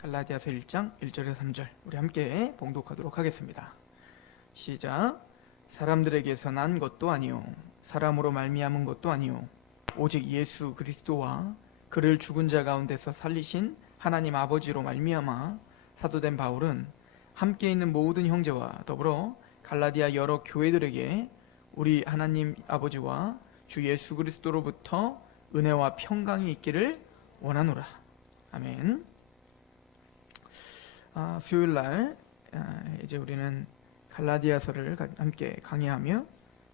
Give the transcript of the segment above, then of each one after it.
갈라디아서 1장 1절에서 3절 우리 함께 봉독하도록 하겠습니다. 시작. 사람들에게서 난 것도 아니요 사람으로 말미암은 것도 아니요 오직 예수 그리스도와 그를 죽은 자 가운데서 살리신 하나님 아버지로 말미암아 사도된 바울은 함께 있는 모든 형제와 더불어 갈라디아 여러 교회들에게 우리 하나님 아버지와 주 예수 그리스도로부터 은혜와 평강이 있기를 원하노라. 아멘. 수요일날 이제 우리는 갈라디아서를 함께 강의하며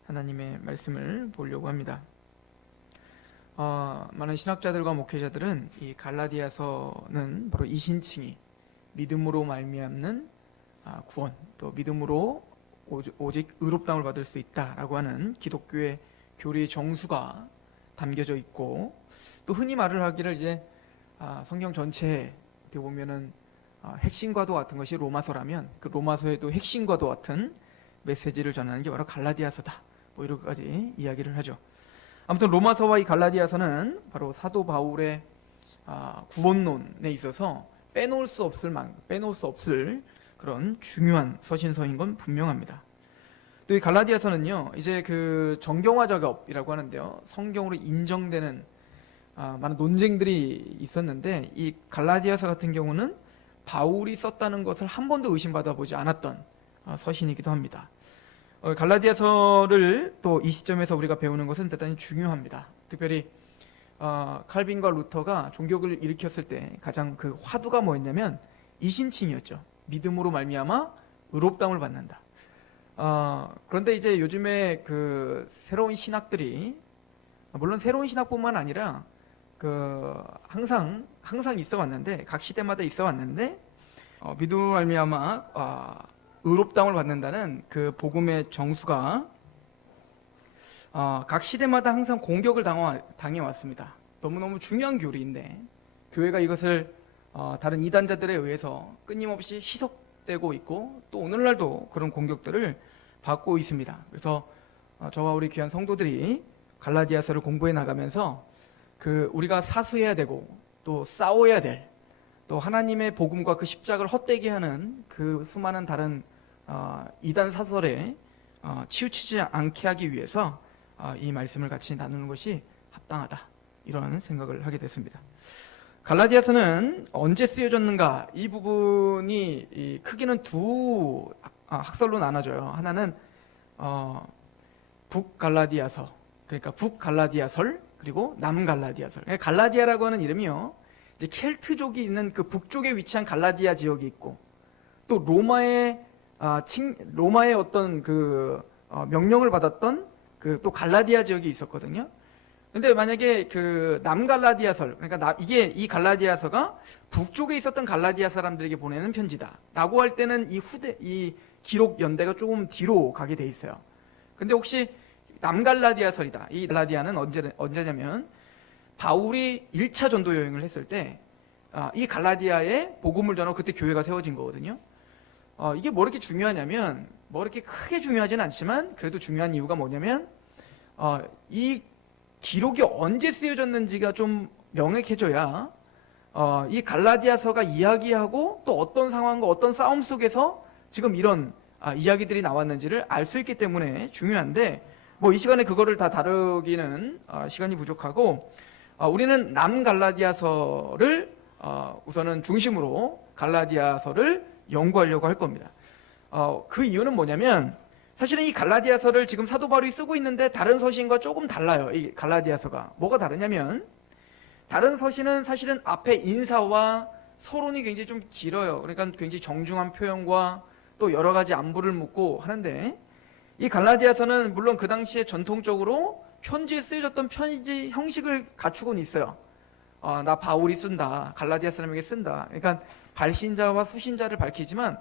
하나님의 말씀을 보려고 합니다. 많은 신학자들과 목회자들은 이 갈라디아서는 바로 이신칭이 믿음으로 말미암는 구원, 또 믿음으로 오직 의롭다움을 받을 수 있다라고 하는 기독교의 교리의 정수가 담겨져 있고, 또 흔히 말을 하기를 이제 성경 전체에 어떻게 보면은 핵심과도 같은 것이 로마서라면 그 로마서에도 핵심과도 같은 메시지를 전하는 게 바로 갈라디아서다, 뭐 이렇게까지 이야기를 하죠. 아무튼 로마서와 이 갈라디아서는 바로 사도 바울의 구원론에 있어서 빼놓을 수 없을 그런 중요한 서신서인 건 분명합니다. 또 이 갈라디아서는요, 이제 그 정경화 작업이라고 하는데요, 성경으로 인정되는 많은 논쟁들이 있었는데, 이 갈라디아서 같은 경우는 바울이 썼다는 것을 한 번도 의심받아 보지 않았던 서신이기도 합니다. 갈라디아서를 또 이 시점에서 우리가 배우는 것은 대단히 중요합니다. 특별히 칼빈과 루터가 종교를 일으켰을 때 가장 그 화두가 뭐였냐면 이신칭이었죠. 믿음으로 말미암아 의롭다움을 받는다. 그런데 이제 요즘에 그 새로운 신학들이, 물론 새로운 신학뿐만 아니라 항상 있어 왔는데, 각 시대마다 있어 왔는데, 믿음으로 말미암아 의롭다움을 받는다는 그 복음의 정수가 각 시대마다 항상 공격을 당해 왔습니다. 너무너무 중요한 교리인데 교회가 이것을 다른 이단자들에 의해서 끊임없이 희석되고 있고, 또 오늘날도 그런 공격들을 받고 있습니다. 그래서 저와 우리 귀한 성도들이 갈라디아서를 공부해 나가면서 우리가 사수해야 되고 또 싸워야 될, 또 하나님의 복음과 그 십자가를 헛되게 하는 그 수많은 다른 이단 사설에 치우치지 않게 하기 위해서 이 말씀을 같이 나누는 것이 합당하다, 이런 생각을 하게 됐습니다. 갈라디아서는 언제 쓰여졌는가, 이 부분이 크게는 두 학설로 나눠져요. 하나는 북갈라디아서, 그러니까 북갈라디아설, 그리고 남갈라디아설. 갈라디아라고 하는 이름이요, 이제 켈트족이 있는 그 북쪽에 위치한 갈라디아 지역이 있고, 또 로마의 어떤 명령을 받았던 또 갈라디아 지역이 있었거든요. 근데 만약에 남갈라디아설, 그러니까 이 갈라디아서가 북쪽에 있었던 갈라디아 사람들에게 보내는 편지다라고 할 때는 이 기록 연대가 조금 뒤로 가게 돼 있어요. 근데 혹시 남갈라디아설이다, 이 갈라디아는 언제냐면 바울이 1차 전도 여행을 했을 때 이 갈라디아에 복음을 전하고 그때 교회가 세워진 거거든요. 이게 뭐 이렇게 중요하냐면, 뭐 이렇게 크게 중요하진 않지만 그래도 중요한 이유가 뭐냐면, 이 기록이 언제 쓰여졌는지가 좀 명확해져야 이 갈라디아서가 이야기하고 또 어떤 상황과 어떤 싸움 속에서 지금 이런 이야기들이 나왔는지를 알 수 있기 때문에 중요한데, 뭐 이 시간에 그거를 다 다루기는 시간이 부족하고, 우리는 남갈라디아서를 우선은 중심으로 갈라디아서를 연구하려고 할 겁니다. 그 이유는 뭐냐면, 사실은 이 갈라디아서를 지금 사도 바울이 쓰고 있는데 다른 서신과 조금 달라요. 이 갈라디아서가 뭐가 다르냐면, 다른 서신은 사실은 앞에 인사와 서론이 굉장히 좀 길어요. 그러니까 굉장히 정중한 표현과 또 여러 가지 안부를 묻고 하는데, 이 갈라디아서는 물론 그 당시에 전통적으로 편지에 쓰여졌던 편지 형식을 갖추고는 있어요. 나 바울이 쓴다, 갈라디아 사람에게 쓴다, 그러니까 발신자와 수신자를 밝히지만,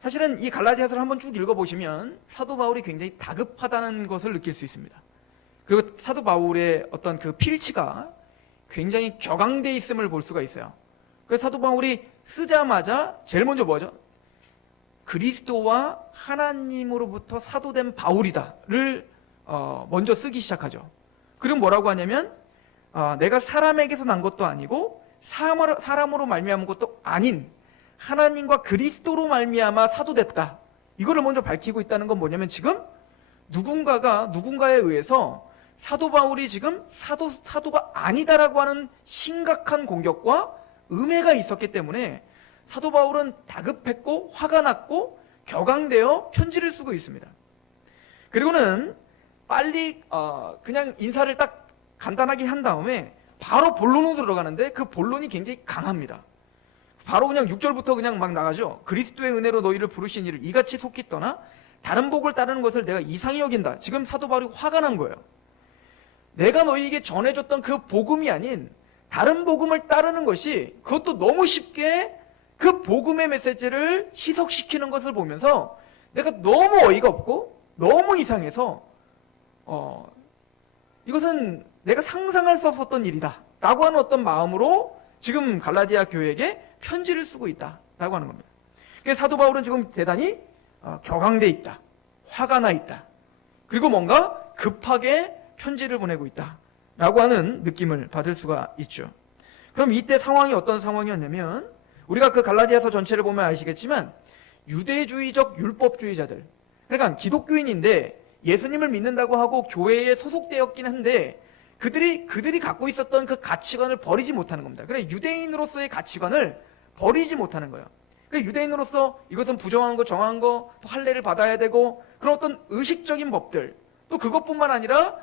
사실은 이 갈라디아서를 한번 쭉 읽어보시면 사도 바울이 굉장히 다급하다는 것을 느낄 수 있습니다. 그리고 사도 바울의 어떤 그 필치가 굉장히 격앙돼 있음을 볼 수가 있어요. 그래서 사도 바울이 쓰자마자 제일 먼저 뭐죠? 그리스도와 하나님으로부터 사도된 바울이다를 먼저 쓰기 시작하죠. 그리고 뭐라고 하냐면, 내가 사람에게서 난 것도 아니고 사람으로 말미암은 것도 아닌 하나님과 그리스도로 말미암아 사도됐다. 이거를 먼저 밝히고 있다는 건 뭐냐면 지금 누군가가 누군가에 의해서 사도 바울이 지금 사도가 아니다라고 하는 심각한 공격과 음해가 있었기 때문에 사도 바울은 다급했고 화가 났고 격앙되어 편지를 쓰고 있습니다. 그리고는 빨리 그냥 인사를 딱 간단하게 한 다음에 바로 본론으로 들어가는데 그 본론이 굉장히 강합니다. 바로 그냥 6절부터 그냥 막 나가죠. 그리스도의 은혜로 너희를 부르신 이를 이같이 속히 떠나 다른 복을 따르는 것을 내가 이상히 여긴다. 지금 사도 바울이 화가 난 거예요. 내가 너희에게 전해줬던 그 복음이 아닌 다른 복음을 따르는 것이 그것도 너무 쉽게 그 복음의 메시지를 희석시키는 것을 보면서 내가 너무 어이가 없고 너무 이상해서 이것은 내가 상상할 수 없었던 일이다 라고 하는 어떤 마음으로 지금 갈라디아 교회에게 편지를 쓰고 있다 라고 하는 겁니다. 그래서 사도 바울은 지금 대단히 격앙돼 있다, 화가 나 있다, 그리고 뭔가 급하게 편지를 보내고 있다 라고 하는 느낌을 받을 수가 있죠. 그럼 이때 상황이 어떤 상황이었냐면 우리가 그 갈라디아서 전체를 보면 아시겠지만 유대주의적 율법주의자들, 그러니까 기독교인인데 예수님을 믿는다고 하고 교회에 소속되었긴 한데 그들이 갖고 있었던 그 가치관을 버리지 못하는 겁니다. 그래, 유대인으로서의 가치관을 버리지 못하는 거예요. 그래, 유대인으로서 이것은 부정한 거, 정한 거, 또 할례를 받아야 되고 그런 어떤 의식적인 법들, 또 그것뿐만 아니라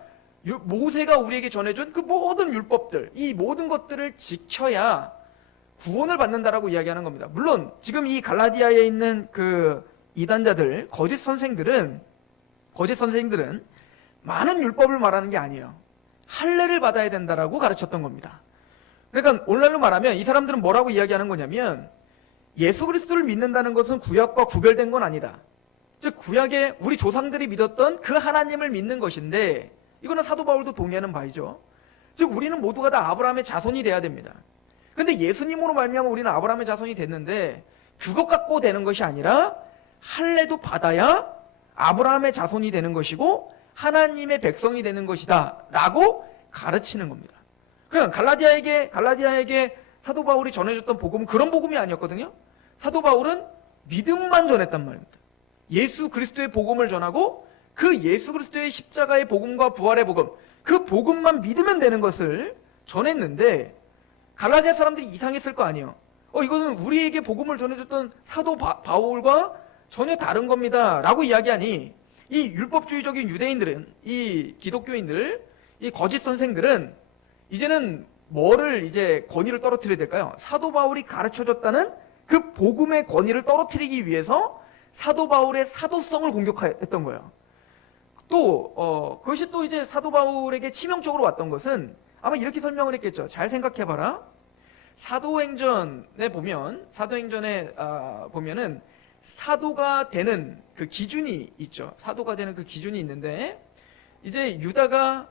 모세가 우리에게 전해준 그 모든 율법들, 이 모든 것들을 지켜야 구원을 받는다라고 이야기하는 겁니다. 물론 지금 이 갈라디아에 있는 그 이단자들, 거짓 선생들은 많은 율법을 말하는 게 아니에요. 할례를 받아야 된다라고 가르쳤던 겁니다. 그러니까 오늘날로 말하면 이 사람들은 뭐라고 이야기하는 거냐면 예수 그리스도를 믿는다는 것은 구약과 구별된 건 아니다. 즉 구약에 우리 조상들이 믿었던 그 하나님을 믿는 것인데, 이거는 사도 바울도 동의하는 바이죠. 즉 우리는 모두가 다 아브라함의 자손이 돼야 됩니다. 근데 예수님으로 말미암아 우리는 아브라함의 자손이 됐는데 그것 갖고 되는 것이 아니라 할례도 받아야 아브라함의 자손이 되는 것이고 하나님의 백성이 되는 것이다 라고 가르치는 겁니다. 그러니까 갈라디아에게 사도 바울이 전해줬던 복음은 그런 복음이 아니었거든요. 사도 바울은 믿음만 전했단 말입니다. 예수 그리스도의 복음을 전하고 그 예수 그리스도의 십자가의 복음과 부활의 복음, 그 복음만 믿으면 되는 것을 전했는데 갈라디아 사람들이 이상했을 거 아니에요. 이것은 우리에게 복음을 전해줬던 사도 바울과 전혀 다른 겁니다 라고 이야기하니 이 율법주의적인 유대인들은, 이 기독교인들, 이 거짓 선생들은 이제는 뭐를 이제 권위를 떨어뜨려야 될까요? 사도 바울이 가르쳐줬다는 그 복음의 권위를 떨어뜨리기 위해서 사도 바울의 사도성을 공격했던 거예요. 또 그것이 또 이제 사도 바울에게 치명적으로 왔던 것은 아마 이렇게 설명을 했겠죠. 잘 생각해봐라. 사도행전에 보면은 사도가 되는 그 기준이 있죠. 사도가 되는 그 기준이 있는데 이제 유다가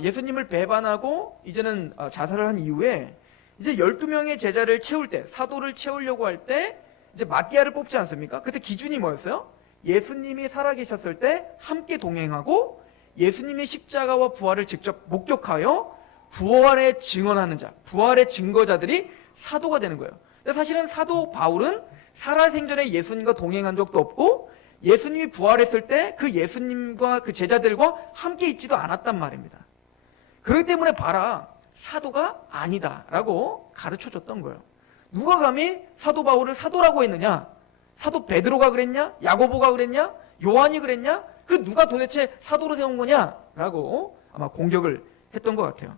예수님을 배반하고 이제는 자살을 한 이후에 이제 12명의 제자를 채울 때, 사도를 채우려고 할 때 이제 마띠아를 뽑지 않습니까? 그때 기준이 뭐였어요? 예수님이 살아계셨을 때 함께 동행하고 예수님의 십자가와 부활을 직접 목격하여 부활에 증언하는 자, 부활의 증거자들이 사도가 되는 거예요. 근데 사실은 사도 바울은 살아생전에 예수님과 동행한 적도 없고 예수님이 부활했을 때 그 예수님과 그 제자들과 함께 있지도 않았단 말입니다. 그렇기 때문에 봐라, 사도가 아니다라고 가르쳐줬던 거예요. 누가 감히 사도 바울을 사도라고 했느냐? 사도 베드로가 그랬냐? 야고보가 그랬냐? 요한이 그랬냐? 그 누가 도대체 사도로 세운 거냐? 라고 아마 공격을 했던 것 같아요.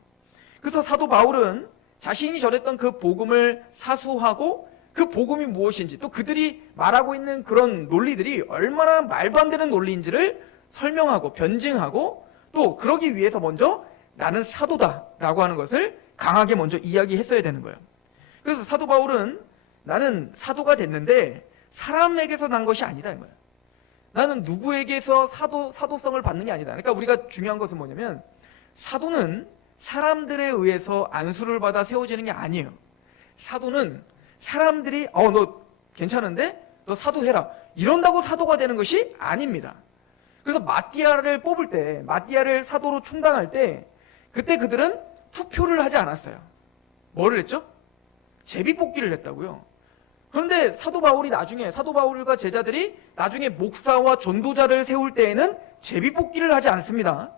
그래서 사도 바울은 자신이 전했던 그 복음을 사수하고 그 복음이 무엇인지, 또 그들이 말하고 있는 그런 논리들이 얼마나 말도 안 되는 논리인지를 설명하고 변증하고, 또 그러기 위해서 먼저 나는 사도다라고 하는 것을 강하게 먼저 이야기했어야 되는 거예요. 그래서 사도 바울은 나는 사도가 됐는데 사람에게서 난 것이 아니다 이 거예요. 나는 누구에게서 사도성을 받는 게 아니다. 그러니까 우리가 중요한 것은 뭐냐면 사도는 사람들에 의해서 안수를 받아 세워지는 게 아니에요. 사도는 사람들이 너 괜찮은데? 너 사도해라. 이런다고 사도가 되는 것이 아닙니다. 그래서 마띠아를 뽑을 때, 마띠아를 사도로 충당할 때 그때 그들은 투표를 하지 않았어요. 뭐를 했죠? 제비뽑기를 했다고요. 그런데 사도 바울과 제자들이 나중에 목사와 전도자를 세울 때에는 제비뽑기를 하지 않습니다.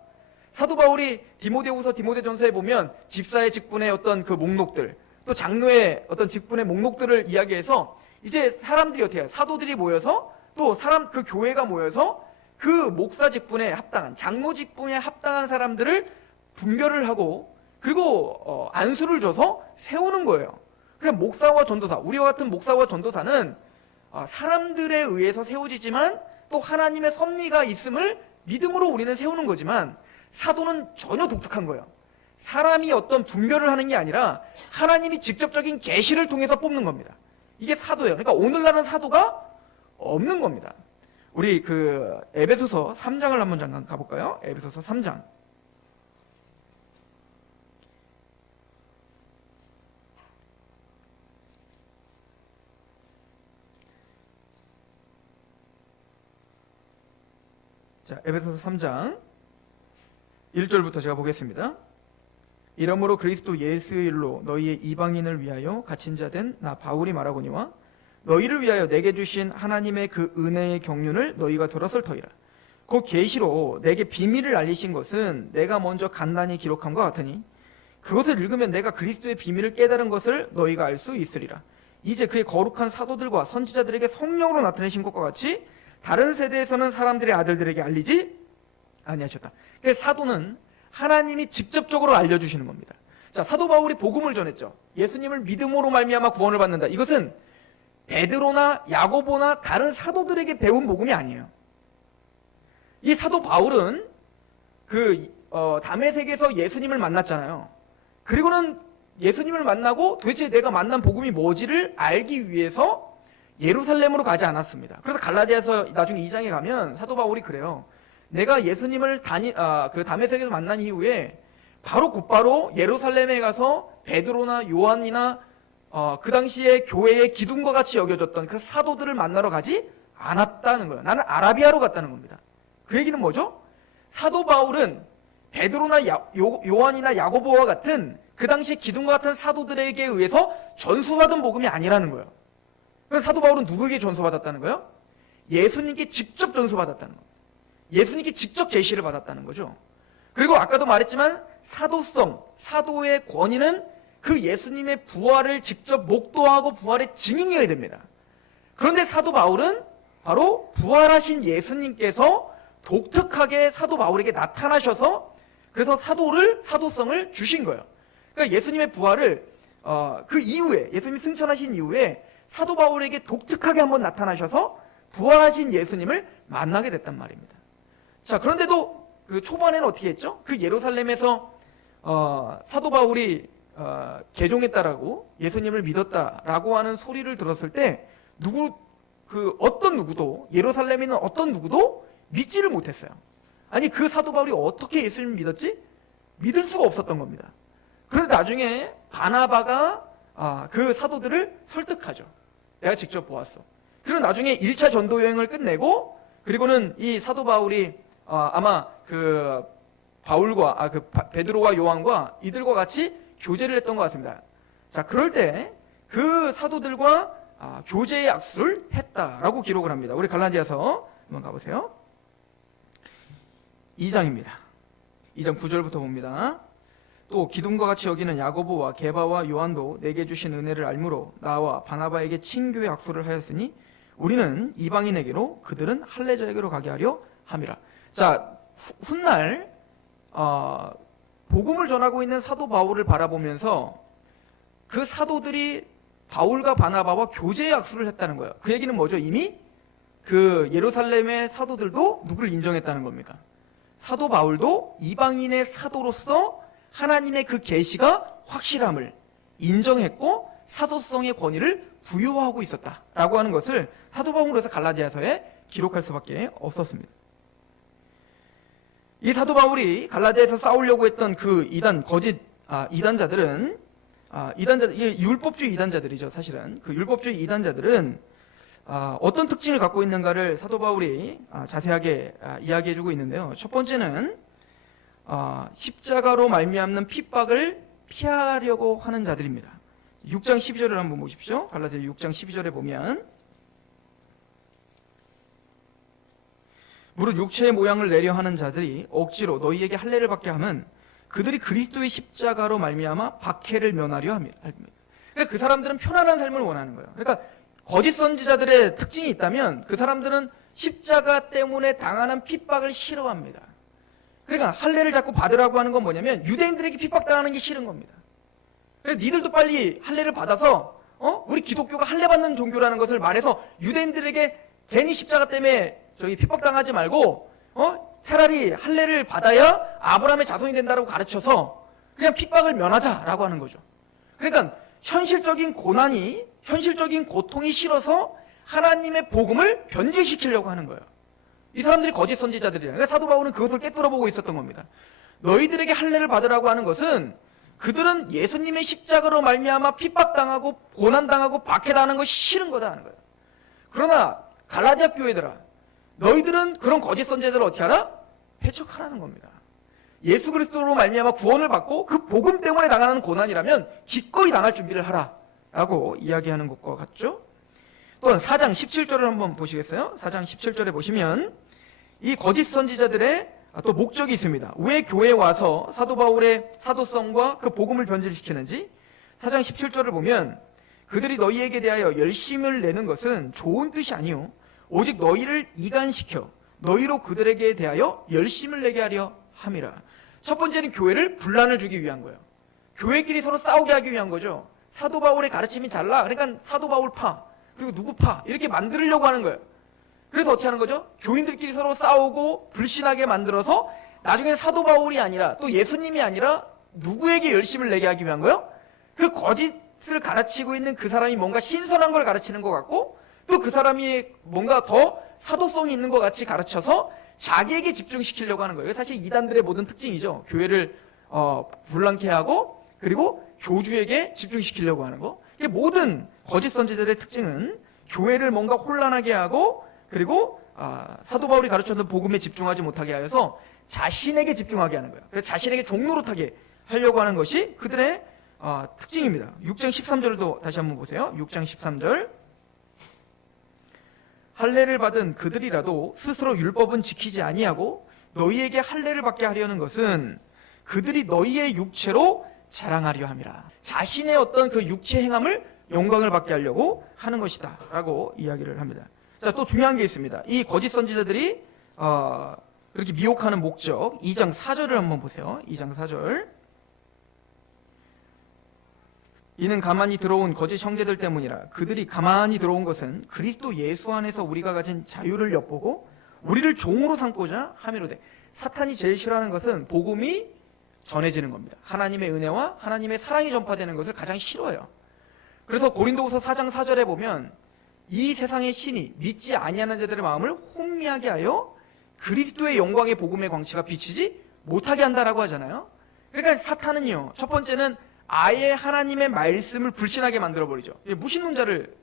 사도 바울이 디모데전서에 보면 집사의 직분의 어떤 그 목록들, 또 장로의 어떤 직분의 목록들을 이야기해서 이제 사람들이 어떻게 해요? 사도들이 모여서 또 그 교회가 모여서 그 목사 직분에 합당한, 장로 직분에 합당한 사람들을 분별을 하고 그리고 안수를 줘서 세우는 거예요. 그럼 목사와 전도사, 우리와 같은 목사와 전도사는 사람들에 의해서 세워지지만 또 하나님의 섭리가 있음을 믿음으로 우리는 세우는 거지만, 사도는 전혀 독특한 거예요. 사람이 어떤 분별을 하는 게 아니라 하나님이 직접적인 계시를 통해서 뽑는 겁니다. 이게 사도예요. 그러니까 오늘날은 사도가 없는 겁니다. 우리 그 에베소서 3장을 한번 잠깐 가볼까요? 에베소서 3장. 자, 에베소서 3장 1절부터 제가 보겠습니다. 이러므로 그리스도 예수의 일로 너희의 이방인을 위하여 갇힌 자 된 나 바울이 말하거니와 너희를 위하여 내게 주신 하나님의 그 은혜의 경륜을 너희가 들었을 터이라. 그 계시로 내게 비밀을 알리신 것은 내가 먼저 간단히 기록함과 같으니 그것을 읽으면 내가 그리스도의 비밀을 깨달은 것을 너희가 알 수 있으리라. 이제 그의 거룩한 사도들과 선지자들에게 성령으로 나타내신 것과 같이 다른 세대에서는 사람들의 아들들에게 알리지 아니하셨다. 그래서 사도는 하나님이 직접적으로 알려주시는 겁니다. 자, 사도 바울이 복음을 전했죠. 예수님을 믿음으로 말미암아 구원을 받는다. 이것은 베드로나 야고보나 다른 사도들에게 배운 복음이 아니에요. 이 사도 바울은 다메섹에서 예수님을 만났잖아요. 그리고는 예수님을 만나고 도대체 내가 만난 복음이 뭐지를 알기 위해서 예루살렘으로 가지 않았습니다. 그래서 갈라디아서 나중에 2장에 가면 사도 바울이 그래요. 내가 예수님을 다메섹에서 만난 이후에 곧바로 예루살렘에 가서 베드로나 요한이나 그 당시에 교회의 기둥과 같이 여겨졌던 그 사도들을 만나러 가지 않았다는 거예요. 나는 아라비아로 갔다는 겁니다. 그 얘기는 뭐죠? 사도 바울은 베드로나 요한이나 야고보와 같은 그 당시에 기둥과 같은 사도들에게 의해서 전수받은 복음이 아니라는 거예요. 그래서 사도 바울은 누구에게 전수받았다는 거예요? 예수님께 직접 전수받았다는 겁니다. 예수님께 직접 계시를 받았다는 거죠. 그리고 아까도 말했지만 사도의 권위는 그 예수님의 부활을 직접 목도하고 부활의 증인이어야 됩니다. 그런데 사도 바울은 바로 부활하신 예수님께서 독특하게 사도 바울에게 나타나셔서 그래서 사도성을 주신 거예요. 그러니까 예수님의 부활을 그 이후에 예수님이 승천하신 이후에 사도 바울에게 독특하게 한번 나타나셔서 부활하신 예수님을 만나게 됐단 말입니다. 자, 그런데도 그 초반에는 어떻게 했죠? 그 예루살렘에서 사도 바울이 개종했다라고 예수님을 믿었다라고 하는 소리를 들었을 때 어떤 누구도 예루살렘에 있는 어떤 누구도 믿지를 못했어요. 아니 그 사도 바울이 어떻게 예수님을 믿었지? 믿을 수가 없었던 겁니다. 그런데 나중에 바나바가 그 사도들을 설득하죠. 내가 직접 보았어. 그리고 나중에 1차 전도 여행을 끝내고 그리고는 이 사도 바울이 아마 그 바울과 베드로와 요한과 이들과 같이 교제를 했던 것 같습니다. 자, 그럴 때 그 사도들과 교제의 약수를 했다라고 기록을 합니다. 우리 갈라디아서 한번 가보세요. 2장입니다. 2장 9절부터 봅니다. 또 기둥과 같이 여기는 야고보와 게바와 요한도 내게 주신 은혜를 알므로 나와 바나바에게 친교의 약속을 하였으니 우리는 이방인에게로 그들은 할례자에게로 가게 하려 함이라. 자, 훗날 복음을 전하고 있는 사도 바울을 바라보면서 그 사도들이 바울과 바나바와 교제의 약속을 했다는 거예요. 그 얘기는 뭐죠? 이미 그 예루살렘의 사도들도 누구를 인정했다는 겁니까? 사도 바울도 이방인의 사도로서 하나님의 그 계시가 확실함을 인정했고 사도성의 권위를 부여하고 있었다라고 하는 것을 사도 바울에서 갈라디아서에 기록할 수밖에 없었습니다. 이 사도 바울이 갈라디아에서 싸우려고 했던 그 이단자들은 이게 율법주의 이단자들이죠. 사실은 그 율법주의 이단자들은 어떤 특징을 갖고 있는가를 사도 바울이 자세하게 이야기해주고 있는데요. 첫 번째는 십자가로 말미암는 핍박을 피하려고 하는 자들입니다. 6장 12절을 한번 보십시오. 갈라디아 6장 12절에 보면 무릇 육체의 모양을 내려 하는 자들이 억지로 너희에게 할례를 받게 하면 그들이 그리스도의 십자가로 말미암아 박해를 면하려 합니다. 그러니까 그 사람들은 편안한 삶을 원하는 거예요. 그러니까 거짓 선지자들의 특징이 있다면 그 사람들은 십자가 때문에 당하는 핍박을 싫어합니다. 그러니까 할례를 자꾸 받으라고 하는 건 뭐냐면 유대인들에게 핍박당하는 게 싫은 겁니다. 그래서 니들도 빨리 할례를 받아서 우리 기독교가 할례 받는 종교라는 것을 말해서 유대인들에게 괜히 십자가 때문에 저기 핍박당하지 말고 차라리 할례를 받아야 아브라함의 자손이 된다고 가르쳐서 그냥 핍박을 면하자라고 하는 거죠. 그러니까 현실적인 고난이 현실적인 고통이 싫어서 하나님의 복음을 변질시키려고 하는 거예요. 이 사람들이 거짓 선지자들이에요. 그러니까 사도 바울은 그것을 꿰뚫어보고 있었던 겁니다. 너희들에게 할례를 받으라고 하는 것은 그들은 예수님의 십자가로 말미암아 핍박당하고 고난당하고 박해당하는 것이 싫은 거다 하는 거예요. 그러나 갈라디아 교회들아, 너희들은 그런 거짓 선지자들을 어떻게 하라? 배척하라는 겁니다. 예수 그리스도로 말미암아 구원을 받고 그 복음 때문에 당하는 고난이라면 기꺼이 당할 준비를 하라 라고 이야기하는 것과 같죠. 또한 4장 17절을 한번 보시겠어요? 4장 17절에 보시면 이 거짓 선지자들의 또 목적이 있습니다. 왜 교회에 와서 사도 바울의 사도성과 그 복음을 변질시키는지 4장 17절을 보면 그들이 너희에게 대하여 열심을 내는 것은 좋은 뜻이 아니요 오직 너희를 이간시켜 너희로 그들에게 대하여 열심을 내게 하려 함이라. 첫 번째는 교회를 분란을 주기 위한 거예요. 교회끼리 서로 싸우게 하기 위한 거죠. 사도 바울의 가르침이 잘나, 그러니까 사도 바울 파, 그리고 누구 파 이렇게 만들려고 하는 거예요. 그래서 어떻게 하는 거죠? 교인들끼리 서로 싸우고 불신하게 만들어서 나중에 사도 바울이 아니라 또 예수님이 아니라 누구에게 열심을 내게 하기 위한 거예요? 그 거짓을 가르치고 있는 그 사람이 뭔가 신선한 걸 가르치는 것 같고 또 그 사람이 뭔가 더 사도성이 있는 것 같이 가르쳐서 자기에게 집중시키려고 하는 거예요. 사실 이단들의 모든 특징이죠. 교회를 분란케 하고 그리고 교주에게 집중시키려고 하는 거. 이게 모든 거짓 선지자들의 특징은 교회를 뭔가 혼란하게 하고 그리고 사도 바울이 가르쳤던 복음에 집중하지 못하게 하여서 자신에게 집중하게 하는 거예요. 그래서 자신에게 종노릇하게 하려고 하는 것이 그들의 특징입니다. 6장 13절도 다시 한번 보세요. 6장 13절 할례를 받은 그들이라도 스스로 율법은 지키지 아니하고 너희에게 할례를 받게 하려는 것은 그들이 너희의 육체로 자랑하려 함이라. 자신의 어떤 그 육체 행함을 영광을 받게 하려고 하는 것이다 라고 이야기를 합니다. 자, 또 중요한 게 있습니다. 이 거짓 선지자들이 그렇게 미혹하는 목적 2장 4절을 한번 보세요. 2장 4절 이는 가만히 들어온 거짓 형제들 때문이라. 그들이 가만히 들어온 것은 그리스도 예수 안에서 우리가 가진 자유를 엿보고 우리를 종으로 삼고자 함이로되. 사탄이 제일 싫어하는 것은 복음이 전해지는 겁니다. 하나님의 은혜와 하나님의 사랑이 전파되는 것을 가장 싫어해요. 그래서 고린도후서 4장 4절에 보면 이 세상의 신이 믿지 아니하는 자들의 마음을 혼미하게 하여 그리스도의 영광의 복음의 광채가 비치지 못하게 한다라고 하잖아요. 그러니까 사탄은요, 첫 번째는 아예 하나님의 말씀을 불신하게 만들어버리죠. 무신론자를,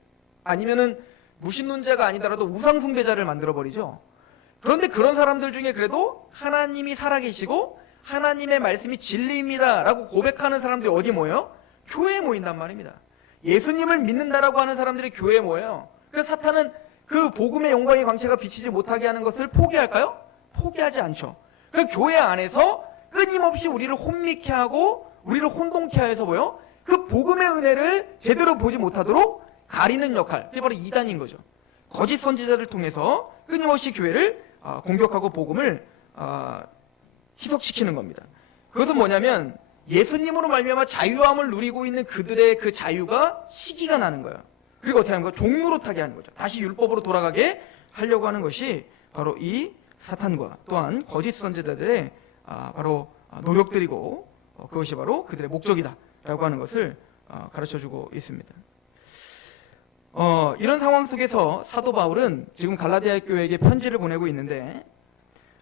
아니면은 무신론자가 아니더라도 우상숭배자를 만들어버리죠. 그런데 그런 사람들 중에 그래도 하나님이 살아계시고 하나님의 말씀이 진리입니다 라고 고백하는 사람들이 어디 모여요? 교회에 모인단 말입니다. 예수님을 믿는다라고 하는 사람들이 교회에 모여요. 그래서 사탄은 그 복음의 영광의 광채가 비치지 못하게 하는 것을 포기할까요? 포기하지 않죠. 그래서 교회 안에서 끊임없이 우리를 혼미케 하고 우리를 혼동케 하여서 뭐요? 그 복음의 은혜를 제대로 보지 못하도록 가리는 역할, 그게 바로 이단인 거죠. 거짓 선지자를 통해서 끊임없이 교회를 공격하고 복음을 희석시키는 겁니다. 그것은 뭐냐면 예수님으로 말미암아 자유함을 누리고 있는 그들의 그 자유가 시기가 나는 거예요. 그리고 어떻게 하는 거예요? 종노릇하게 하는 거죠. 다시 율법으로 돌아가게 하려고 하는 것이 바로 이 사탄과 또한 거짓 선지자들의 바로 노력들이고 그것이 바로 그들의 목적이다라고 하는 것을 가르쳐주고 있습니다. 이런 상황 속에서 사도 바울은 지금 갈라디아 교회에게 편지를 보내고 있는데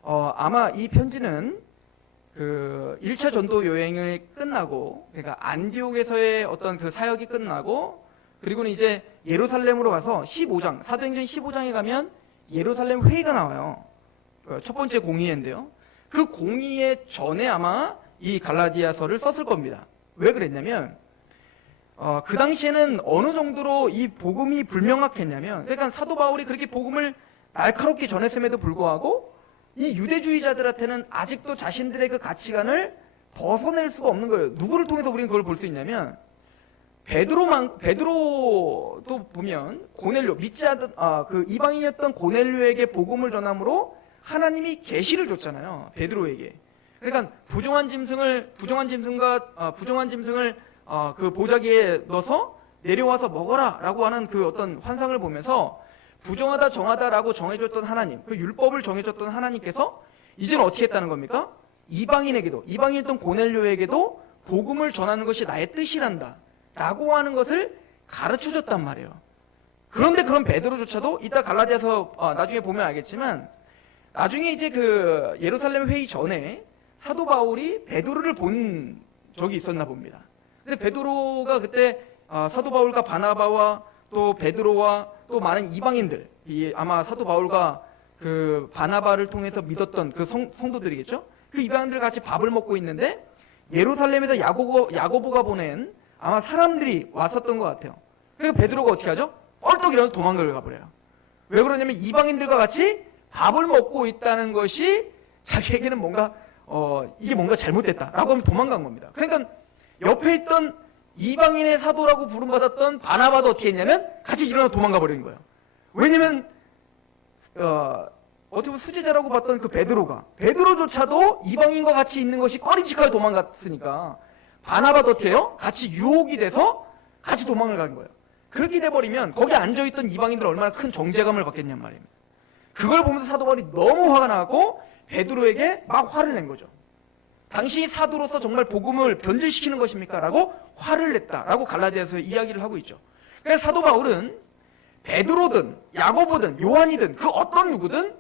아마 이 편지는 그 1차 전도 여행이 끝나고, 그러니까 안디옥에서의 어떤 그 사역이 끝나고, 그리고는 이제 예루살렘으로 가서 15장, 사도행전 15장에 가면 예루살렘 회의가 나와요. 첫 번째 공의회인데요. 그 공의회 전에 아마 이 갈라디아서를 썼을 겁니다. 왜 그랬냐면 그 당시에는 어느 정도로 이 복음이 불명확했냐면, 그러니까 사도 바울이 그렇게 복음을 날카롭게 전했음에도 불구하고 이 유대주의자들한테는 아직도 자신들의 그 가치관을 벗어낼 수가 없는 거예요. 누구를 통해서 우리는 그걸 볼 수 있냐면, 베드로도 보면 고넬료, 믿지 않던 그 이방인이었던 고넬료에게 복음을 전함으로 하나님이 계시를 줬잖아요. 베드로에게. 그러니까 부정한 짐승을 그 보자기에 넣어서 내려와서 먹어라라고 하는 그 어떤 환상을 보면서 부정하다 정하다라고 정해줬던 하나님, 그 율법을 정해줬던 하나님께서 이제는 어떻게 했다는 겁니까? 이방인이었던 고넬료에게도 복음을 전하는 것이 나의 뜻이란다 라고 하는 것을 가르쳐줬단 말이에요. 그런데 그런 베드로조차도 이따 갈라디아서 나중에 보면 알겠지만, 나중에 이제 그 예루살렘 회의 전에 사도 바울이 베드로를 본 적이 있었나 봅니다. 근데 베드로가 그때 사도 바울과 바나바와 또 베드로와 또 많은 이방인들, 아마 사도 바울과 그 바나바를 통해서 믿었던 그 성도들이겠죠? 그 이방인들 같이 밥을 먹고 있는데 예루살렘에서 야고보가 보낸 아마 사람들이 왔었던 것 같아요. 그리고 베드로가 어떻게 하죠? 뻘떡 일어나서 도망을 가버려요. 왜 그러냐면 이방인들과 같이 밥을 먹고 있다는 것이 자기에게는 뭔가 이게 뭔가 잘못됐다라고 하면 도망간 겁니다. 그러니까 옆에 있던 이방인의 사도라고 부름받았던 바나바도 어떻게 했냐면 같이 일어나서 도망가 버린 거예요. 왜냐면 어떻게 보면 수제자라고 봤던 그 베드로조차도 이방인과 같이 있는 것이 꺼림칙하게 도망갔으니까 바나바도 어떻게 해요? 같이 유혹이 돼서 같이 도망을 간 거예요. 그렇게 돼버리면 거기 앉아있던 이방인들 얼마나 큰 정죄감을 받겠냔 말입니다. 그걸 보면서 사도 바울이 너무 화가 나고 베드로에게 막 화를 낸 거죠. 당신이 사도로서 정말 복음을 변질시키는 것입니까? 라고 화를 냈다라고 갈라디아서 이야기를 하고 있죠. 그래서 사도 바울은 베드로든 야고보든 요한이든 그 어떤 누구든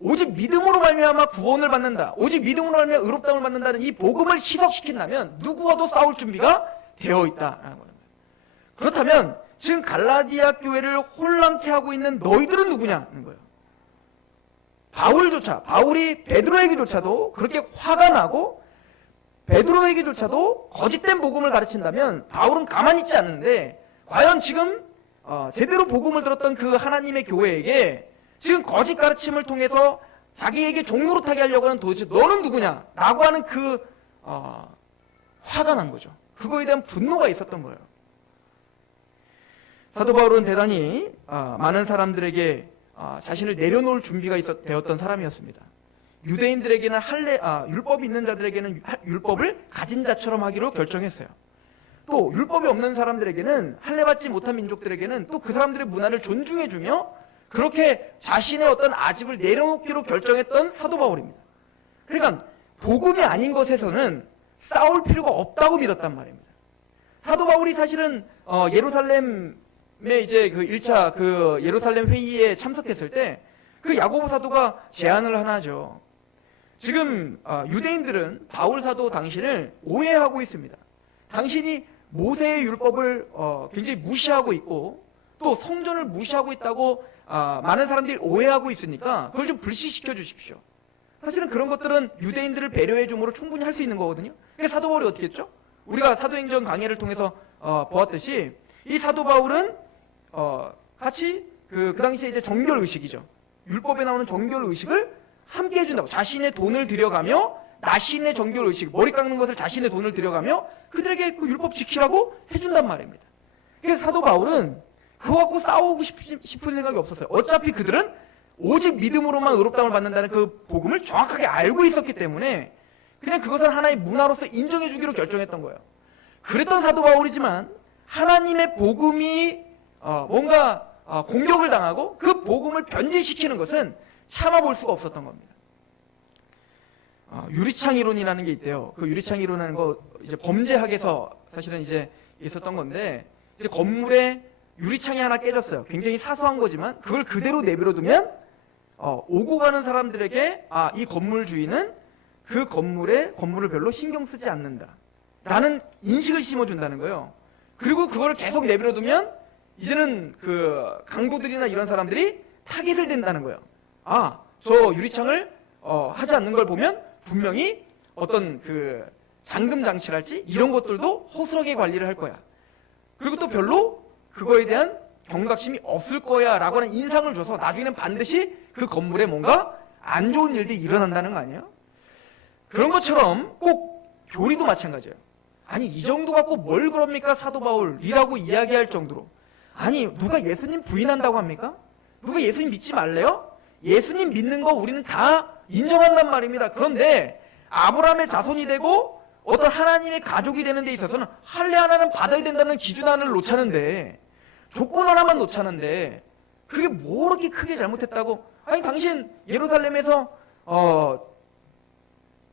오직 믿음으로 말미암아 구원을 받는다, 오직 믿음으로 말미암아 의롭다움을 받는다는 이 복음을 희석시킨다면 누구와도 싸울 준비가 되어 있다라는 겁니다. 그렇다면 지금 갈라디아 교회를 혼란케 하고 있는 너희들은 누구냐는 거예요. 바울이 베드로에게조차도 그렇게 화가 나고 베드로에게조차도 거짓된 복음을 가르친다면 바울은 가만히 있지 않는데, 과연 지금 제대로 복음을 들었던 그 하나님의 교회에게 지금 거짓 가르침을 통해서 자기에게 종노릇하게 하려고 하는 도대체 너는 누구냐라고 하는 그 화가 난 거죠. 그거에 대한 분노가 있었던 거예요. 사도 바울은 대단히 많은 사람들에게 자신을 내려놓을 준비가 되었던 사람이었습니다. 유대인들에게는 율법이 있는 자들에게는 율법을 가진 자처럼 하기로 결정했어요. 또 율법이 없는 사람들에게는, 할례받지 못한 민족들에게는 또 그 사람들의 문화를 존중해주며 그렇게 자신의 어떤 아집을 내려놓기로 결정했던 사도 바울입니다. 그러니까 복음이 아닌 것에서는 싸울 필요가 없다고 믿었단 말입니다. 사도 바울이 사실은 예루살렘에 이제 그 1차 그 예루살렘 회의에 참석했을 때 그 야고보 사도가 제안을 하나 하죠. 지금 유대인들은 바울 사도 당신을 오해하고 있습니다. 당신이 모세의 율법을 굉장히 무시하고 있고 또 성전을 무시하고 있다고 많은 사람들이 오해하고 있으니까 그걸 좀 불씨시켜 주십시오. 사실은 그런 것들은 유대인들을 배려해 줌으로 충분히 할 수 있는 거거든요. 그래서 사도 바울이 어떻게 했죠? 우리가 사도행전 강해를 통해서 보았듯이 이 사도 바울은 같이 그 당시에 이제 정결 의식이죠. 율법에 나오는 정결 의식을 함께 해준다고, 자신의 돈을 들여가며 나신의 정결 의식, 머리 깎는 것을 자신의 돈을 들여가며 그들에게 그 율법 지키라고 해준단 말입니다. 그래서 사도 바울은 그거 갖고 싸우고 싶은 생각이 없었어요. 어차피 그들은 오직 믿음으로만 의롭다움을 받는다는 그 복음을 정확하게 알고 있었기 때문에 그냥 그것을 하나의 문화로서 인정해 주기로 결정했던 거예요. 그랬던 사도 바울이지만 하나님의 복음이 뭔가 공격을 당하고 그 복음을 변질시키는 것은 참아볼 수가 없었던 겁니다. 유리창 이론이라는 게 있대요. 그 유리창 이론이라는 거 이제 범죄학에서 사실은 이제 있었던 건데, 이제 건물에 유리창이 하나 깨졌어요. 굉장히 사소한 거지만 그걸 그대로 내버려두면 오고 가는 사람들에게 이 건물 주인은 그 건물을 별로 신경 쓰지 않는다 라는 인식을 심어준다는 거예요. 그리고 그걸 계속 내버려두면 이제는 그 강도들이나 이런 사람들이 타깃을 댄다는 거예요. 저 유리창을 하지 않는 걸 보면 분명히 어떤 그 잠금 장치랄지 이런 것들도 허술하게 관리를 할 거야 그리고 또 별로 그거에 대한 경각심이 없을 거야 라고 하는 인상을 줘서 나중에는 반드시 그 건물에 뭔가 안 좋은 일들이 일어난다는 거 아니에요? 그런 것처럼 꼭 교리도 마찬가지예요. 아니 이 정도 갖고 뭘 그럽니까 사도 바울이라고 이야기할 정도로, 아니 누가 예수님 부인한다고 합니까? 누가 예수님 믿지 말래요? 예수님 믿는 거 우리는 다 인정한단 말입니다. 그런데 아브라함의 자손이 되고 어떤 하나님의 가족이 되는 데 있어서는 할례 하나는 받아야 된다는 기준 하나를 놓자는데, 조건 하나만 놓자는데 그게 뭐 그렇게 크게 잘못했다고? 아니 당신 예루살렘에서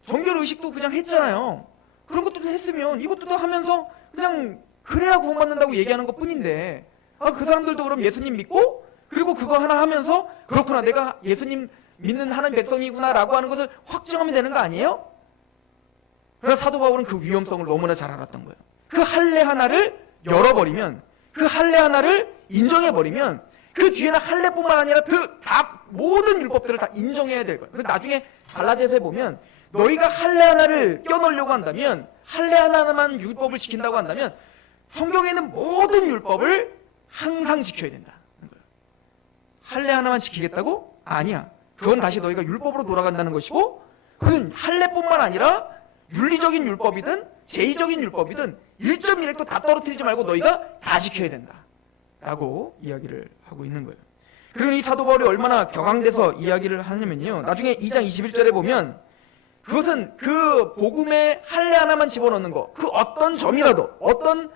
정결 의식도 그냥 했잖아요. 그런 것도 했으면 이것도 하면서 그냥 그래야 구원받는다고 얘기하는 것 뿐인데, 그 사람들도 그럼 예수님 믿고 그리고 그거 하나 하면서 그렇구나 내가 예수님 믿는 하나님 백성이구나 라고 하는 것을 확정하면 되는 거 아니에요? 그러나 사도 바울은 그 위험성을 너무나 잘 알았던 거예요. 그 할례 하나를 열어버리면, 그 할례 하나를 인정해버리면 그 뒤에는 할례뿐만 아니라 다 모든 율법들을 다 인정해야 될 거예요. 그래서 나중에 갈라디아서에 보면 너희가 할례 하나를 껴넣으려고 한다면, 할례 하나만 율법을 지킨다고 한다면 성경에 있는 모든 율법을 항상 지켜야 된다. 할례 하나만 지키겠다고? 아니야. 그건 다시 너희가 율법으로 돌아간다는 것이고, 그건 할례뿐만 아니라 윤리적인 율법이든 제의적인 율법이든 1.1획도 다 떨어뜨리지 말고 너희가 다 지켜야 된다 라고 이야기를 하고 있는 거예요. 그리고 이 사도 바울이 얼마나 격앙돼서 이야기를 하냐면요, 나중에 2장 21절에 보면 그것은 그 복음의 할례 하나만 집어넣는 거, 그 어떤 점이라도 어떤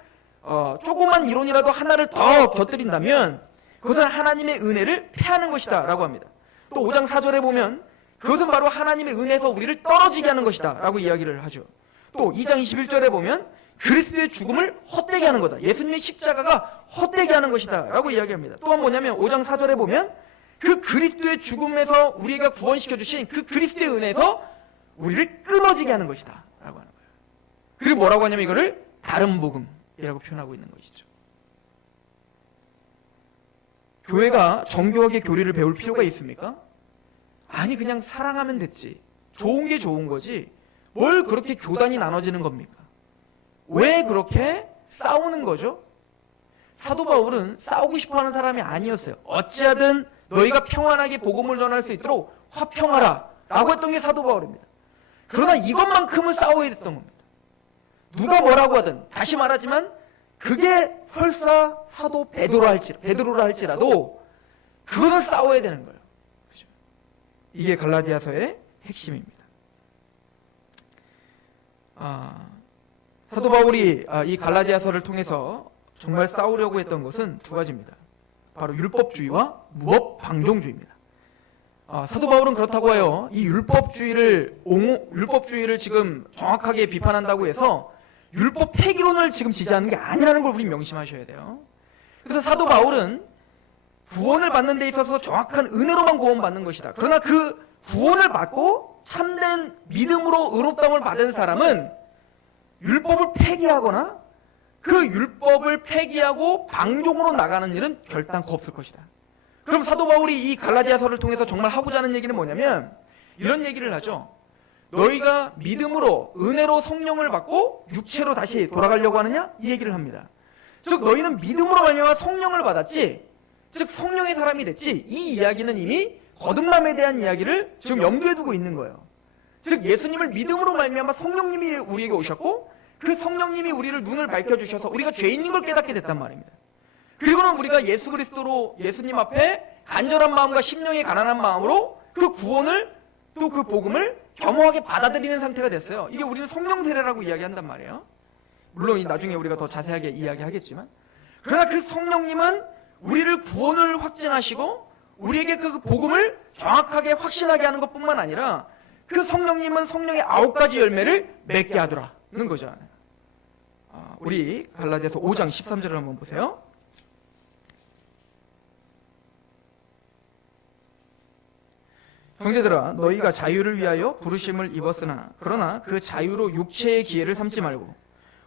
조그만 이론이라도 하나를 더 곁들인다면 그것은 하나님의 은혜를 패하는 것이다 라고 합니다. 또 5장 4절에 보면 그것은 바로 하나님의 은혜에서 우리를 떨어지게 하는 것이다 라고 이야기를 하죠. 또 2장 21절에 보면 그리스도의 죽음을 헛되게 하는 거다, 예수님의 십자가가 헛되게 하는 것이다 라고 이야기합니다. 또한 뭐냐면 5장 4절에 보면 그 그리스도의 죽음에서 우리가 구원시켜 주신 그 그리스도의 은혜에서 우리를 끊어지게 하는 것이다 라고 하는 거예요. 그리고 뭐라고 하냐면 이거를 다른 복음이라고 표현하고 있는 것이죠. 교회가 정교하게 교리를 배울 필요가 있습니까? 아니 그냥 사랑하면 됐지. 좋은 게 좋은 거지 뭘 그렇게 교단이 나눠지는 겁니까? 왜 그렇게 싸우는 거죠? 사도 바울은 싸우고 싶어하는 사람이 아니었어요. 어찌하든 너희가 평안하게 복음을 전할 수 있도록 화평하라 라고 했던 게 사도 바울입니다. 그러나 이것만큼은 싸워야 됐던 겁니다. 누가 뭐라고 하든, 다시 말하지만 그게 설사 사도 베드로라 할지라도 그거는 싸워야 되는 거예요. 그렇죠? 이게 갈라디아서의 핵심입니다. 사도 바울이 이 갈라디아서를 통해서 정말 싸우려고 했던 것은 두 가지입니다. 바로 율법주의와 무법 방종주의입니다. 사도 바울은 그렇다고 해요. 이 율법주의를 지금 정확하게 비판한다고 해서 율법 폐기론을 지금 지지하는 게 아니라는 걸 우리 명심하셔야 돼요. 그래서 사도 바울은 구원을 받는 데 있어서 정확한 은혜로만 구원받는 것이다. 그러나 그 구원을 받고 참된 믿음으로 의롭다움을 받은 사람은 율법을 폐기하거나 그 율법을 폐기하고 방종으로 나가는 일은 결단코 없을 것이다. 그럼 사도 바울이 이 갈라디아서를 통해서 정말 하고자 하는 얘기는 뭐냐면 이런 얘기를 하죠. 너희가 믿음으로 은혜로 성령을 받고 육체로 다시 돌아가려고 하느냐? 이 얘기를 합니다. 즉 너희는 믿음으로 말미암아 성령을 받았지, 즉 성령의 사람이 됐지. 이 이야기는 이미 거듭남에 대한 이야기를 지금 염두에 두고 있는 거예요. 즉 예수님을 믿음으로 말미암아 성령님이 우리에게 오셨고 그 성령님이 우리를 눈을 밝혀주셔서 우리가 죄인인 걸 깨닫게 됐단 말입니다. 그리고는 우리가 예수 그리스도로 예수님 앞에 간절한 마음과 심령이 가난한 마음으로 그 구원을 또 그 복음을 겸허하게 받아들이는 상태가 됐어요. 이게 우리는 성령 세례라고 이야기한단 말이에요. 물론 나중에 우리가 더 자세하게 이야기하겠지만, 그러나 그 성령님은 우리를 구원을 확증하시고 우리에게 그 복음을 정확하게 확신하게 하는 것뿐만 아니라 그 성령님은 성령의 9가지 열매를 맺게 하더라는 거죠. 우리 갈라디아서 5장 13절을 한번 보세요. 형제들아 너희가 자유를 위하여 부르심을 입었으나 그러나 그 자유로 육체의 기회를 삼지 말고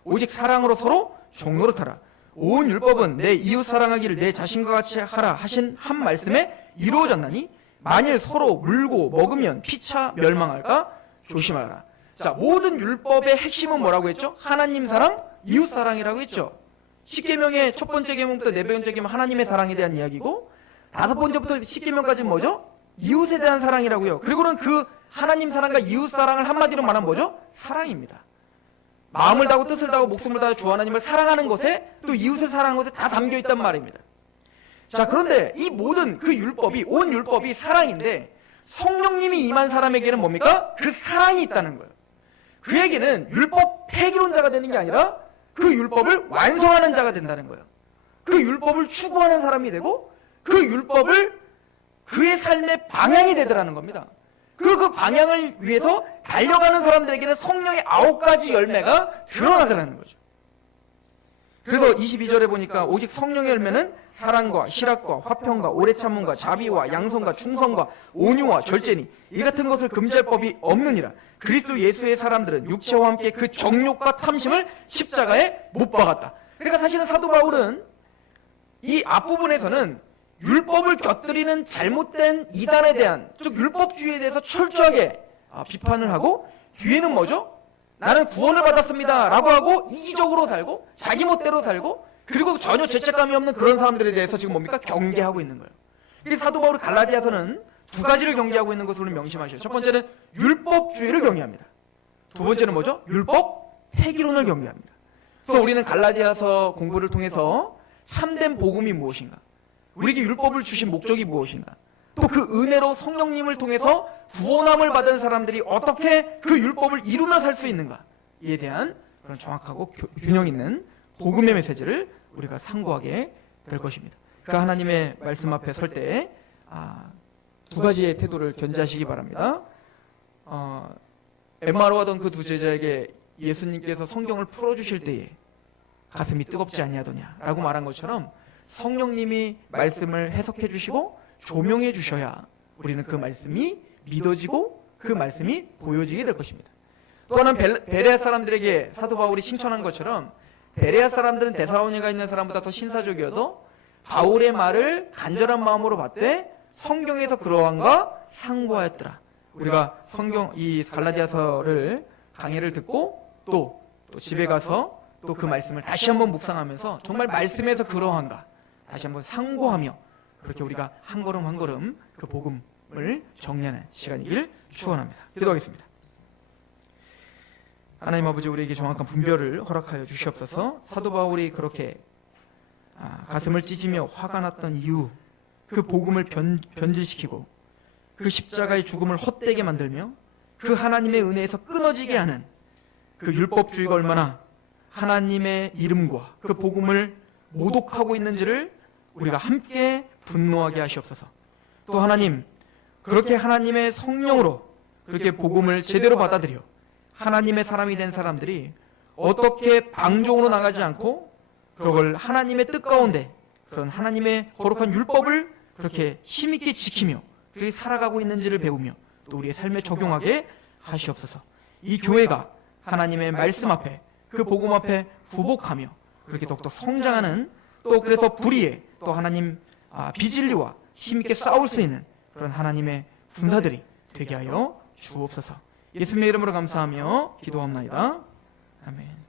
오직 사랑으로 서로 종노릇하라. 온 율법은 내 이웃 사랑하기를 내 자신과 같이 하라 하신 한 말씀에 이루어졌나니 만일 서로 물고 먹으면 피차 멸망할까 조심하라. 자, 모든 율법의 핵심은 뭐라고 했죠? 하나님 사랑, 이웃 사랑이라고 했죠. 십계명의 첫 번째 계명부터 네 번째 계명 하나님의 사랑에 대한 이야기고, 다섯 번째부터 십계명까지는 뭐죠? 이웃에 대한 사랑이라고요. 그리고는 그 하나님 사랑과 이웃 사랑을 한마디로 말하면 뭐죠? 사랑입니다. 마음을 다하고 뜻을 다하고 목숨을 다하고 주 하나님을 사랑하는 것에 또 이웃을 사랑하는 것에 다 담겨 있단 말입니다. 자, 그런데 이 모든 그 율법이, 온 율법이 사랑인데 성령님이 임한 사람에게는 뭡니까? 그 사랑이 있다는 거예요. 그에게는 율법 폐기론자가 되는 게 아니라 그 율법을 완성하는 자가 된다는 거예요. 그 율법을 추구하는 사람이 되고 그 율법을 그의 삶의 방향이 되더라는 겁니다. 그리고 그 방향을 위해서 달려가는 사람들에게는 성령의 9가지 열매가 드러나더라는 거죠. 그래서 22절에 보니까 오직 성령의 열매는 사랑과 희락과 화평과 오래 참음과 자비와 양선과 충성과 온유와 절제니 이 같은 것을 금지할 법이 없느니라. 그리스도 예수의 사람들은 육체와 함께 그 정욕과 탐심을 십자가에 못 박았다. 그러니까 사실은 사도 바울은 이 앞부분에서는 율법을 곁들이는 잘못된 이단에 대한, 즉 율법주의에 대해서 철저하게 비판을 하고, 뒤에는 뭐죠? 나는 구원을 받았습니다 라고 하고 이기적으로 살고 자기 멋대로 살고, 그리고 전혀 죄책감이 없는 그런 사람들에 대해서 지금 뭡니까? 경계하고 있는 거예요. 이 사도 바울이 갈라디아서는 두 가지를 경계하고 있는 것으로 명심하셔요. 첫 번째는 율법주의를 경계합니다. 두 번째는 뭐죠? 율법 폐기론을 경계합니다. 그래서 우리는 갈라디아서 공부를 통해서 참된 복음이 무엇인가, 우리에게 율법을 주신 목적이 무엇인가, 또 그 은혜로 성령님을 통해서 구원함을 받은 사람들이 어떻게 그 율법을 이루며 살 수 있는가에 대한 그런 정확하고 균형 있는 복음의 메시지를 우리가 상고하게 될 것입니다. 그 하나님의 말씀 앞에 설 때 두 가지의 태도를 견지하시기 바랍니다. 엠마로 하던 그 두 제자에게 예수님께서 성경을 풀어주실 때에 가슴이 뜨겁지 아니하더냐 라고 말한 것처럼 성령님이 말씀을 해석해 주시고 조명해 주셔야 우리는 그 말씀이 믿어지고 그 말씀이 보여지게 될 것입니다. 또 하나는 베레아 사람들에게 사도 바울이 칭찬한 것처럼 베레아 사람들은 데살로니가 있는 사람보다 더 신사적이어도 바울의 말을 간절한 마음으로 받되 성경에서 그러한가 상고하였더라. 우리가 성경 이 갈라디아서를 강의를 듣고 또 집에 가서 또 그 말씀을 다시 한번 묵상하면서 정말 말씀에서 그러한가 다시 한번 상고하며 그렇게 우리가 한 걸음 한 걸음 그 복음을 정리하는 시간이길 축원합니다. 기도하겠습니다. 하나님 아버지, 우리에게 정확한 분별을 허락하여 주시옵소서. 사도 바울이 그렇게 가슴을 찢으며 화가 났던 이유, 그 복음을 변질시키고 그 십자가의 죽음을 헛되게 만들며 그 하나님의 은혜에서 끊어지게 하는 그 율법주의가 얼마나 하나님의 이름과 그 복음을 모독하고 있는지를 우리가 함께 분노하게 하시옵소서. 또 하나님, 그렇게 하나님의 성령으로 그렇게 복음을 제대로 받아들여 하나님의 사람이 된 사람들이 어떻게 방종으로 나가지 않고 그걸 하나님의 뜻 가운데 그런 하나님의 거룩한 율법을 그렇게 힘있게 지키며 그렇게 살아가고 있는지를 배우며 또 우리의 삶에 적용하게 하시옵소서. 이 교회가 하나님의 말씀 앞에 그 복음 앞에 후복하며 그렇게 더욱더 성장하는, 또 그래서 불의에 또 하나님 비진리와 힘있게 싸울 수 있는 그런 하나님의 군사들이 되게 하여 주옵소서. 예수님의 이름으로 감사하며 기도합나이다. 아멘.